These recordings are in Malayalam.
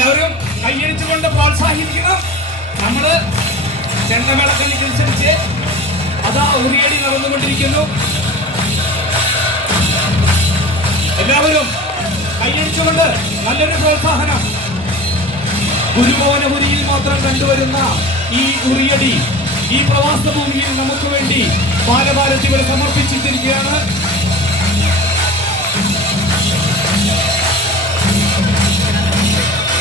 എല്ലാവരും കൈയടിച്ചുകൊണ്ട് പ്രോത്സാഹിപ്പിക്കണം. നമ്മള് ചെണ്ടമേളക്കനുസരിച്ച് അതാ ഉറിയടി നടന്നുകൊണ്ടിരിക്കുന്നു. എല്ലാവരും കൈയടിച്ചുകൊണ്ട് നല്ലൊരു പ്രോത്സാഹനം. ഗുരുഭവനപുരിയിൽ മാത്രം കണ്ടുവരുന്ന ഈ ഉറിയടി ഈ പ്രവാസ ഭൂമിയിൽ നമുക്ക് വേണ്ടി ബാലഭാരതികൾ സമർപ്പിച്ചിരിക്കുകയാണ്.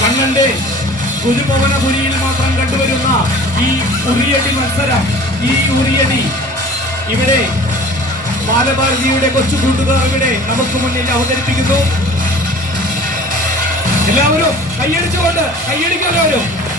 കണ്ണന്റെ ഗുരുഭവനപുരിയിൽ മാത്രം കണ്ടുവരുന്ന ഈ ഉറിയടി മത്സരം, ഈ ഉറിയടി ഇവിടെ ബാലഭാരതിയുടെ കൊച്ചു കൂട്ടുകാർ ഇവിടെ നമുക്ക് മുന്നിൽ അവതരിപ്പിക്കുന്നു. എല്ലാവരും കൈയടിച്ചുകൊണ്ട് കൈയടിക്കുക. എല്ലാവരും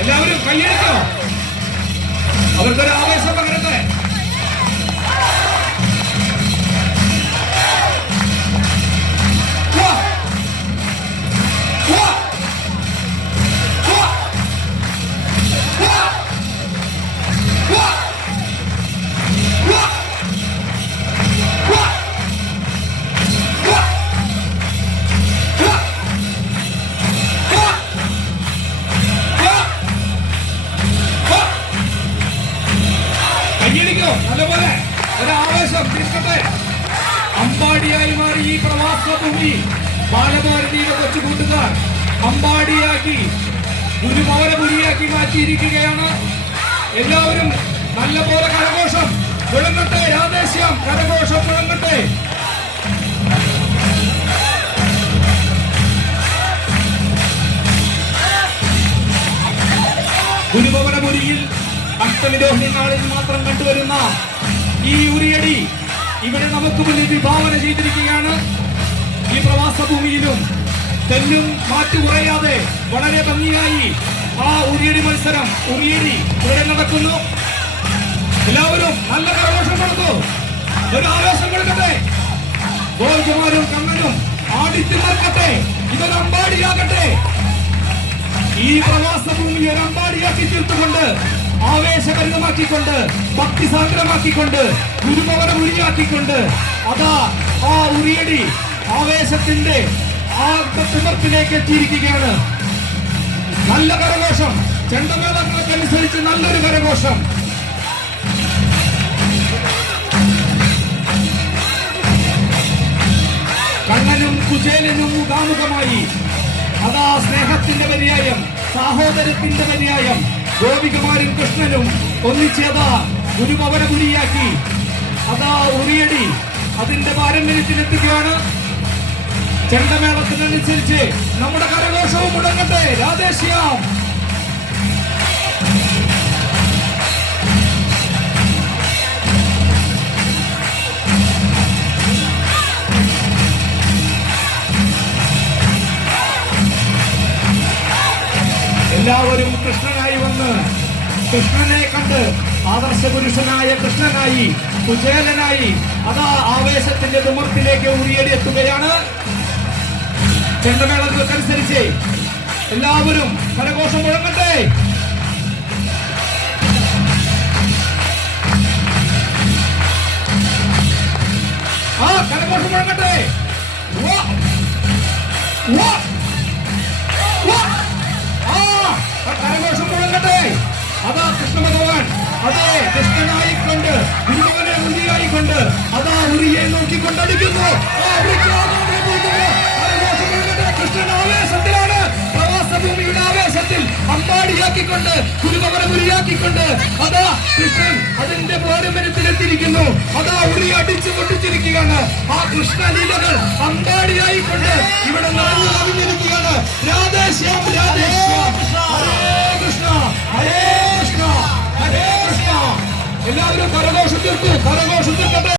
എല്ലാവരും കൈയടിക്കോ. അവർക്കൊരു ആവേശം പകരട്ടെ. നല്ലപോലെ ഒരു ആവേശം തീർക്കട്ടെ. അമ്പാടിയായി മാറി ഈ പ്രവാസ ഭൂമി ബാലഭാരതിയുടെ കൊച്ചു കൂട്ടുകാർ അമ്പാടിയാക്കി ഗുരുഭവനപുരിയാക്കി മാറ്റിയിരിക്കുകയാണ്. എല്ലാവരും നല്ലപോലെ കരഘോഷം മുഴങ്ങട്ടെ. രാധേശ്യാം കരഘോഷം മുഴങ്ങട്ടെ. ഗുരുഭവനപുരിയിൽ അഷ്ടമിരോഹിണി നാളിൽ മാത്രം കണ്ടുവരുന്ന ഈ ഉറിയടി ഇവിടെ നമുക്ക് മുന്നിൽ വിഭാവന ചെയ്തിരിക്കുകയാണ്. ഈ പ്രവാസ ഭൂമിയിലും തെല്ലും മാറ്റു കുറയാതെ വളരെ ഭംഗിയായി ആ ഉറിയടി മത്സരം ഉറിയടി ഇവിടെ നടക്കുന്നു. എല്ലാവരും നല്ല കരഘോഷം കൊടുത്തു. ഒരു ആവേശം കൊടുക്കട്ടെ. ഗോൾകുമാരും കണ്ണനും ആടിത്തിമാർക്കട്ടെ. ഇതൊരു അമ്പാടിയാകട്ടെ. ഈ പ്രവാസ ഭൂമി ഒരു അമ്പാടിയാക്കി തീർത്തുകൊണ്ട് ആവേശഭരിതമാക്കിക്കൊണ്ട് ഭക്തിസാന്ദ്രമാക്കിക്കൊണ്ട് ഗുരുഭവനപുരിയാക്കിക്കൊണ്ട് അതാ ആ ഉറിയടി ആവേശത്തിന്റെ ആ തിമർപ്പിലേക്ക് എത്തിയിരിക്കുകയാണ്. നല്ല കരഘോഷം. ചെണ്ടമേളങ്ങൾക്കനുസരിച്ച് നല്ലൊരു കരഘോഷം. കണ്ണനും കുചേലനും മുഖാമുഖമായി അതാ സ്നേഹത്തിന്റെ പര്യായം, സാഹോദര്യത്തിന്റെ പര്യായം. ഗോപികമാരും കൃഷ്ണനും ഒന്നിച്ചതാ ഗുരുഭവനപുരിയാക്കി അതാ ഉറിയടി അതിന്റെ പാരമ്പര്യത്തിലെത്തുകയാണ്. ചെണ്ടമേളത്തിനനുസരിച്ച് നമ്മുടെ കരഘോഷവും മുടങ്ങട്ടെ. രാധേശ്യാം. എല്ലാവരും കൃഷ്ണനായി വന്ന് കൃഷ്ണനെ കണ്ട് ആദർശ പുരുഷനായ കൃഷ്ണനായി കുചേലനായി അതാ ആവേശത്തിന്റെ തുമർത്തിലേക്ക് ഉറിയടി എത്തുകയാണ്. ചെണ്ടമേളങ്ങൾക്കനുസരിച്ച് എല്ലാവരും കരഘോഷം മുഴങ്ങട്ടെ. ആ കരഘോഷം മുഴങ്ങട്ടെ. കരഘോഷം മുഴങ്ങട്ടെ. അതാ കൃഷ്ണ ഭഗവാൻ അതെ കൃഷ്ണനായിക്കൊണ്ട് ഗുരുഭവനെ ഉറിയായിക്കൊണ്ട് അതാ ഉറിയെ നോക്കിക്കൊണ്ട് അടിക്കുന്നു. കൃഷ്ണൻ ആവേശത്തിലാണ്. പ്രവാസഭൂമിയുടെ ആവേശത്തിൽ അമ്പാടിയാക്കിക്കൊണ്ട് ഗുരുഭവനപുരിയാക്കിക്കൊണ്ട് അതാ കൃഷ്ണൻ അതിന്റെ പാരമ്പര്യത്തിലെത്തിയിരിക്കുന്നു. അതാ ഉറി അടിച്ചു പൊട്ടിച്ചിരിക്കുകയാണ്. ആ കൃഷ്ണലീലകൾ അമ്പാടിയായിക്കൊണ്ട് ഇവിടെ നടന്നു കവിഞ്ഞിരിക്കുകയാണ്. രാധേശ്യാം രാധേശ്യാം. ഹരേ കൃഷ്ണ ഹരേ കൃഷ്ണ ഹരേ കൃഷ്ണ. എല്ലാവരും കരഘോഷം തീർത്തു. കരഘോഷം തീർക്കട്ടെ.